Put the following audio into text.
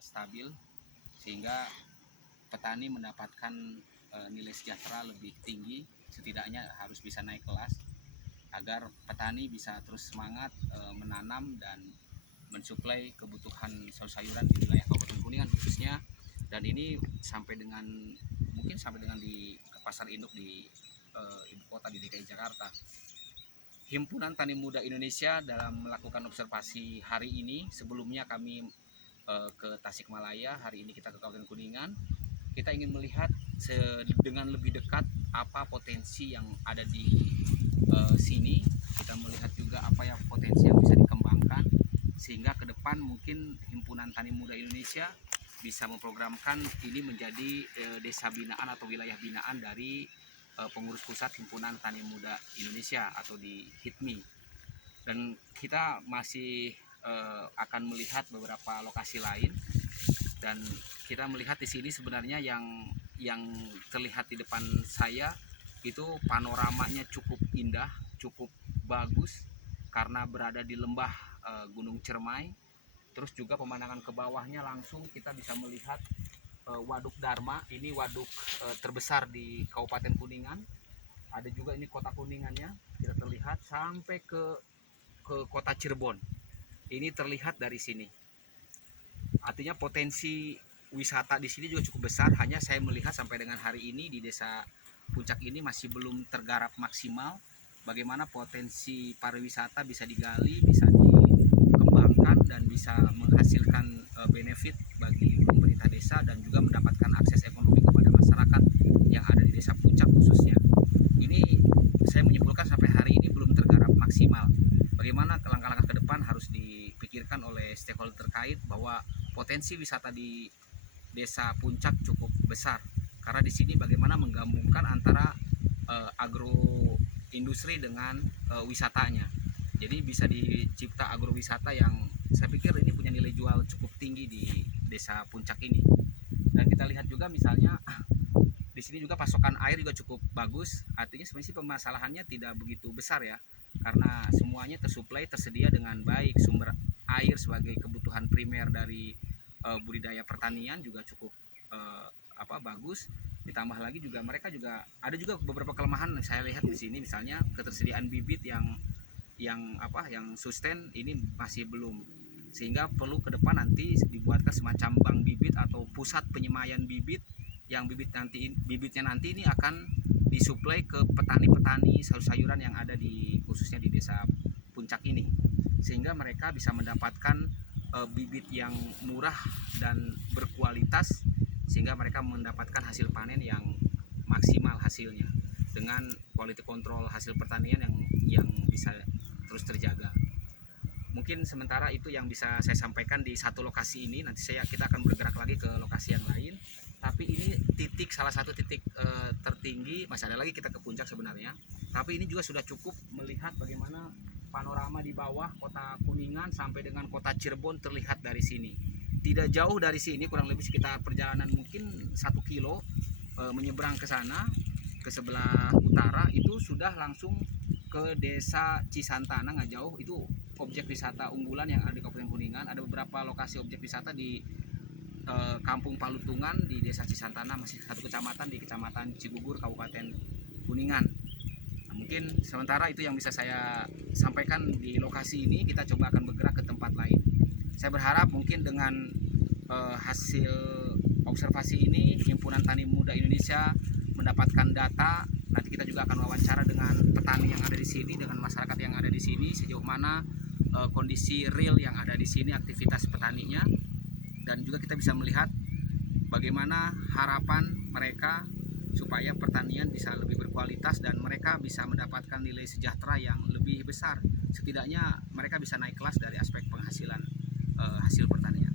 stabil sehingga petani mendapatkan nilai sejahtera lebih tinggi, setidaknya harus bisa naik kelas agar petani bisa terus semangat menanam dan mensuplai kebutuhan sayur-sayuran di wilayah Kabupaten Kuningan khususnya, dan ini mungkin sampai dengan di pasar induk di ibu kota di DKI Jakarta. Himpunan Tani Muda Indonesia dalam melakukan observasi hari ini, sebelumnya kami ke Tasikmalaya, hari ini kita ke Kabupaten Kuningan. Kita ingin melihat dengan lebih dekat apa potensi yang ada di sini. Kita melihat juga apa yang potensi yang bisa dikembangkan, sehingga ke depan mungkin Himpunan Tani Muda Indonesia bisa memprogramkan ini menjadi desa binaan atau wilayah binaan dari pengurus pusat Himpunan Tani Muda Indonesia atau di HITMI. Dan kita masih akan melihat beberapa lokasi lain, dan kita melihat di sini sebenarnya yang terlihat di depan saya itu panoramanya cukup indah, cukup bagus karena berada di lembah Gunung Cermai. Terus juga pemandangan ke bawahnya langsung kita bisa melihat Waduk Dharma, ini waduk terbesar di Kabupaten Kuningan. Ada juga ini kota Kuningannya, kita terlihat sampai ke kota Cirebon. Ini terlihat dari sini. Artinya potensi wisata di sini juga cukup besar. Hanya saya melihat sampai dengan hari ini di desa Puncak ini masih belum tergarap maksimal. Bagaimana potensi pariwisata bisa digali, bisa dikembangkan, dan bisa menghasilkan benefit bagi pemerintah desa dan juga mendapatkan akses ekonomi kepada masyarakat yang ada di desa Puncak khususnya. Ini saya menyimpulkan sampai hari ini belum tergarap maksimal. Bagaimana langkah-langkah ke depan harus dipikirkan oleh stakeholder terkait, bahwa potensi wisata di desa Puncak cukup besar karena di sini bagaimana menggabungkan antara agroindustri dengan wisatanya. Jadi bisa dicipta agrowisata yang saya pikir ini punya nilai jual cukup tinggi di desa Puncak ini. Dan kita lihat juga misalnya di sini juga pasokan air juga cukup bagus. Artinya sebenarnya permasalahannya tidak begitu besar ya, karena semuanya tersedia dengan baik. Sumber air sebagai kebutuhan primer dari budidaya pertanian juga cukup bagus. Ditambah lagi juga mereka juga ada juga beberapa kelemahan yang saya lihat di sini, misalnya ketersediaan bibit yang sustain ini masih belum, sehingga perlu ke depan nanti dibuatkan semacam bank bibit atau pusat penyemayan bibit, yang bibitnya nanti ini akan disuplai ke petani-petani sayur-sayuran yang ada khususnya di desa Puncak ini, sehingga mereka bisa mendapatkan bibit yang murah dan berkualitas, sehingga mereka mendapatkan hasil panen yang maksimal hasilnya dengan quality control hasil pertanian yang bisa terus terjaga. Mungkin sementara itu yang bisa saya sampaikan di satu lokasi ini. Nanti kita akan bergerak lagi ke lokasi yang lain. Tapi ini salah satu titik tertinggi. Masih ada lagi kita ke puncak sebenarnya. Tapi ini juga sudah cukup melihat bagaimana panorama di bawah kota Kuningan sampai dengan kota Cirebon terlihat dari sini. Tidak jauh dari sini, kurang lebih sekitar perjalanan mungkin 1 kilo menyeberang ke sana, ke sebelah utara itu sudah langsung ke desa Cisantana, nggak jauh. Itu objek wisata unggulan yang ada di Kabupaten Kuningan. Ada beberapa lokasi objek wisata di Kampung Palutungan di desa Cisantana, masih satu kecamatan di Kecamatan Cigugur, Kabupaten Kuningan. Nah, mungkin sementara itu yang bisa saya sampaikan di lokasi ini. Kita coba akan bergerak ke tempat lain. Saya berharap mungkin dengan hasil observasi ini Himpunan Tani Muda Indonesia mendapatkan data. Nanti kita juga akan wawancara dengan petani yang ada di sini, dengan masyarakat yang ada di sini, sejauh mana kondisi real yang ada di sini, aktivitas petaninya, dan juga kita bisa melihat bagaimana harapan mereka supaya pertanian bisa lebih berkualitas dan mereka bisa mendapatkan nilai sejahtera yang lebih besar. Setidaknya mereka bisa naik kelas dari aspek penghasilan hasil pertanian.